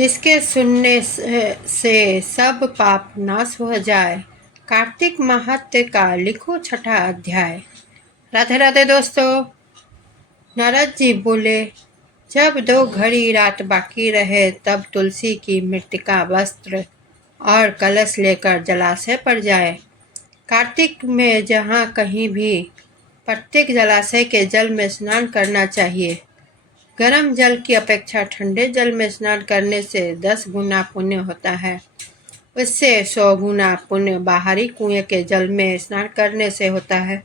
जिसके सुनने से सब पाप नाश हो जाए। कार्तिक महत्व का लिखो छठा अध्याय। राधे राधे दोस्तों। नारद जी बोले, जब 2 घड़ी रात बाकी रहे तब तुलसी की मृतिका वस्त्र और कलश लेकर जलाशय पर जाए। कार्तिक में जहाँ कहीं भी प्रत्येक जलाशय के जल में स्नान करना चाहिए। गर्म जल की अपेक्षा ठंडे जल में स्नान करने से 10 गुना पुण्य होता है। उससे 100 गुना पुण्य बाहरी कुएं के जल में स्नान करने से होता है।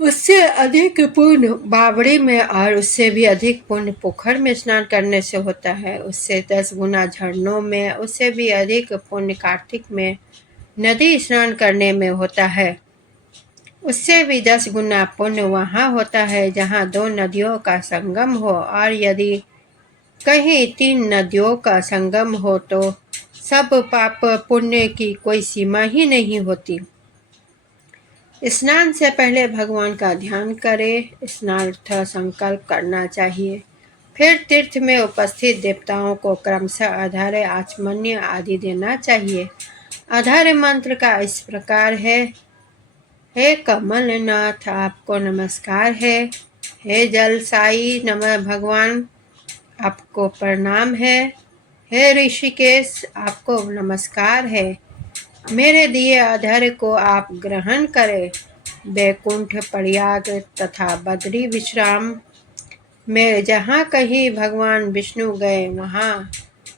उससे अधिक पुण्य बावड़ी में और उससे भी अधिक पुण्य पोखर में स्नान करने से होता है। उससे 10 गुना झरनों में, उससे भी अधिक पुण्य कार्तिक में नदी स्नान करने में होता है। उससे भी 10 गुना पुण्य वहाँ होता है जहाँ 2 नदियों का संगम हो, और यदि कहीं 3 नदियों का संगम हो तो सब पाप पुण्य की कोई सीमा ही नहीं होती। स्नान से पहले भगवान का ध्यान करें। स्नानार्थ संकल्प करना चाहिए। फिर तीर्थ में उपस्थित देवताओं को क्रमशः अर्घ्य, आचमन्य आदि देना चाहिए। अर्घ्य मंत्र का इस प्रकार है। हे कमलनाथ, आपको नमस्कार है। हे जल साई, नमः भगवान, आपको प्रणाम है। हे ऋषिकेश, आपको नमस्कार है। मेरे दिए अर्घ्य को आप ग्रहण करें। वैकुंठ, प्रयाग तथा बद्री विश्राम में जहाँ कहीं भगवान विष्णु गए वहाँ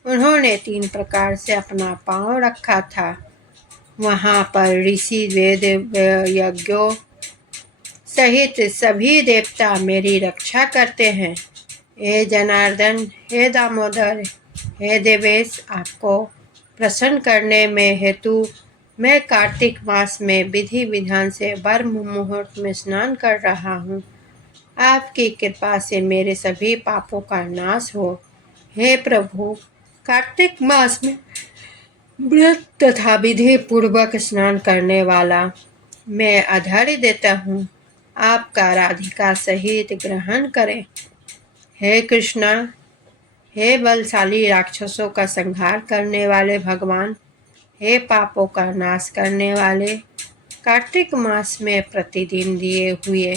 उन्होंने 3 प्रकार से अपना पांव रखा था। वहाँ पर ऋषि, वेद, यज्ञों सहित सभी देवता मेरी रक्षा करते हैं। हे जनार्दन, हे दामोदर, हे देवेश, आपको प्रसन्न करने में हेतु मैं कार्तिक मास में विधि विधान से ब्रह्म मुहूर्त में स्नान कर रहा हूँ। आपकी कृपा से मेरे सभी पापों का नाश हो। हे प्रभु, कार्तिक मास में व्रत तथा विधि पूर्वक स्नान करने वाला मैं अर्घ्य देता हूँ। आपका राधिका सहित ग्रहण करें। हे कृष्णा, हे बलशाली राक्षसों का संहार करने वाले भगवान, हे पापों का नाश करने वाले, कार्तिक मास में प्रतिदिन दिए हुए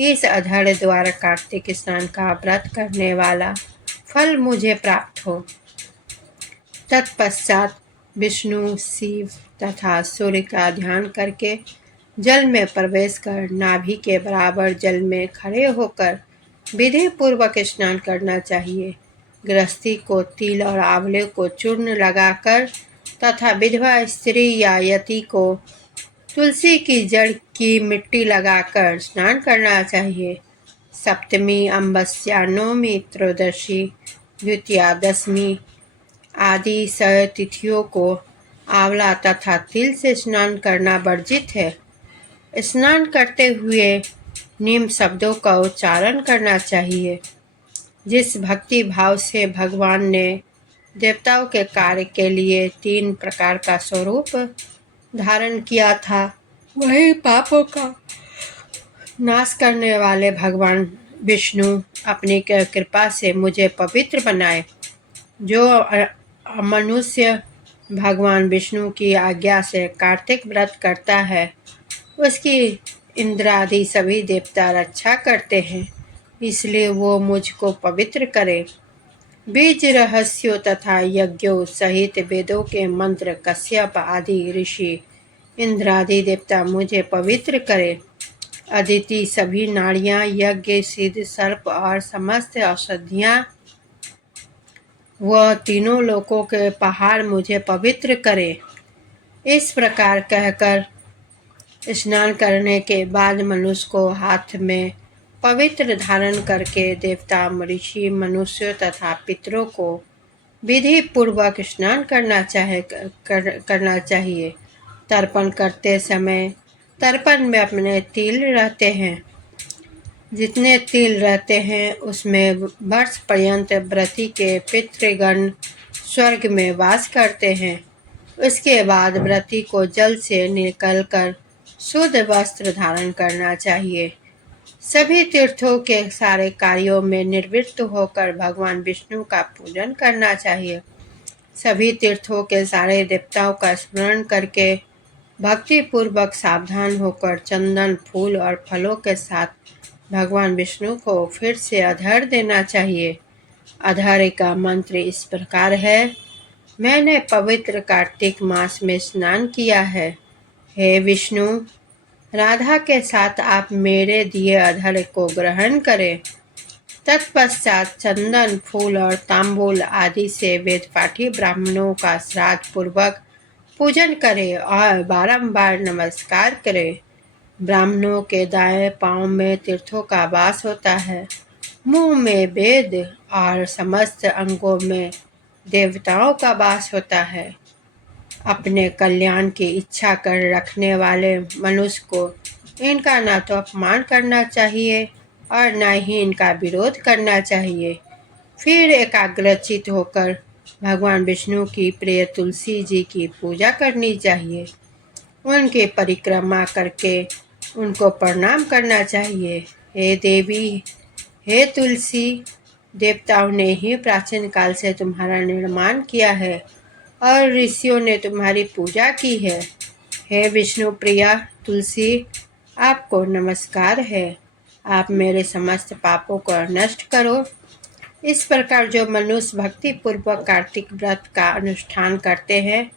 इस अर्घ्य द्वारा कार्तिक स्नान का व्रत करने वाला फल मुझे प्राप्त हो। तत्पश्चात विष्णु, शिव तथा सूर्य का ध्यान करके जल में प्रवेश कर नाभि के बराबर जल में खड़े होकर विधि पूर्वक स्नान करना चाहिए। गृहस्थी को तिल और आंवले को चूर्ण लगाकर तथा विधवा स्त्री या यति को तुलसी की जड़ की मिट्टी लगाकर स्नान करना चाहिए। सप्तमी, अमावस्या, नवमी, त्रयोदशी, द्वितीया, दशमी आदि तिथियों को आंवला तथा तिल से स्नान करना वर्जित है। स्नान करते हुए निम्न शब्दों का उच्चारण करना चाहिए। जिस भक्ति भाव से भगवान ने देवताओं के कार्य के लिए 3 प्रकार का स्वरूप धारण किया था, वही पापों का नाश करने वाले भगवान विष्णु अपनी कृपा से मुझे पवित्र बनाए। जो मनुष्य भगवान विष्णु की आज्ञा से कार्तिक व्रत करता है उसकी इंद्र आदि सभी देवता रक्षा करते हैं, इसलिए वो मुझको पवित्र करे। बीज रहस्यों तथा यज्ञों सहित वेदों के मंत्र, कश्यप आदि ऋषि, इंद्र आदि देवता मुझे पवित्र करे। अदिति, सभी नाड़ियाँ, यज्ञ, सिद्ध, सर्प और समस्त औषधियाँ वह तीनों लोकों के पहाड़ मुझे पवित्र करे। इस प्रकार कहकर स्नान करने के बाद मनुष्य को हाथ में पवित्र धारण करके देवता, ऋषि, मनुष्यों तथा पितरों को विधि पूर्वक स्नान करना चाहिए। तर्पण करते समय तर्पण में अपने तिल रहते हैं। जितने तिल रहते हैं उसमें वर्ष पर्यंत व्रती के पितृगण स्वर्ग में वास करते हैं। उसके बाद व्रती को जल से निकलकर शुद्ध वस्त्र धारण करना चाहिए। सभी तीर्थों के सारे कार्यों में निवृत्त होकर भगवान विष्णु का पूजन करना चाहिए। सभी तीर्थों के सारे देवताओं का स्मरण करके भक्ति पूर्वक सावधान होकर चंदन, फूल और फलों के साथ भगवान विष्णु को फिर से अर्घ्य देना चाहिए। अर्घ्य का मंत्र इस प्रकार है। मैंने पवित्र कार्तिक मास में स्नान किया है। हे विष्णु, राधा के साथ आप मेरे दिए अर्घ्य को ग्रहण करें। तत्पश्चात चंदन, फूल और तांबूल आदि से वेदपाठी ब्राह्मणों का श्राद्ध पूर्वक पूजन करें और बारंबार नमस्कार करें। ब्राह्मणों के दाएं पांव में तीर्थों का वास होता है, मुंह में वेद और समस्त अंगों में देवताओं का वास होता है। अपने कल्याण की इच्छा कर रखने वाले मनुष्य को इनका न तो अपमान करना चाहिए और न ही इनका विरोध करना चाहिए। फिर एकाग्रचित होकर भगवान विष्णु की प्रिय तुलसी जी की पूजा करनी चाहिए। उनकी परिक्रमा करके उनको प्रणाम करना चाहिए। हे देवी, हे तुलसी, देवताओं ने ही प्राचीन काल से तुम्हारा निर्माण किया है और ऋषियों ने तुम्हारी पूजा की है। हे विष्णु प्रिया तुलसी, आपको नमस्कार है। आप मेरे समस्त पापों को नष्ट करो। इस प्रकार जो मनुष्य भक्ति पूर्वक कार्तिक व्रत का अनुष्ठान करते हैं,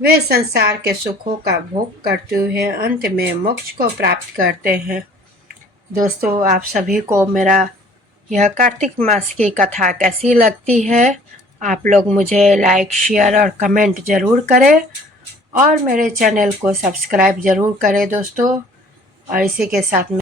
वे संसार के सुखों का भोग करते हुए अंत में मोक्ष को प्राप्त करते हैं। दोस्तों, आप सभी को मेरा यह कार्तिक मास की कथा कैसी लगती है? आप लोग मुझे लाइक, शेयर और कमेंट ज़रूर करें और मेरे चैनल को सब्सक्राइब ज़रूर करें दोस्तों। और इसी के साथ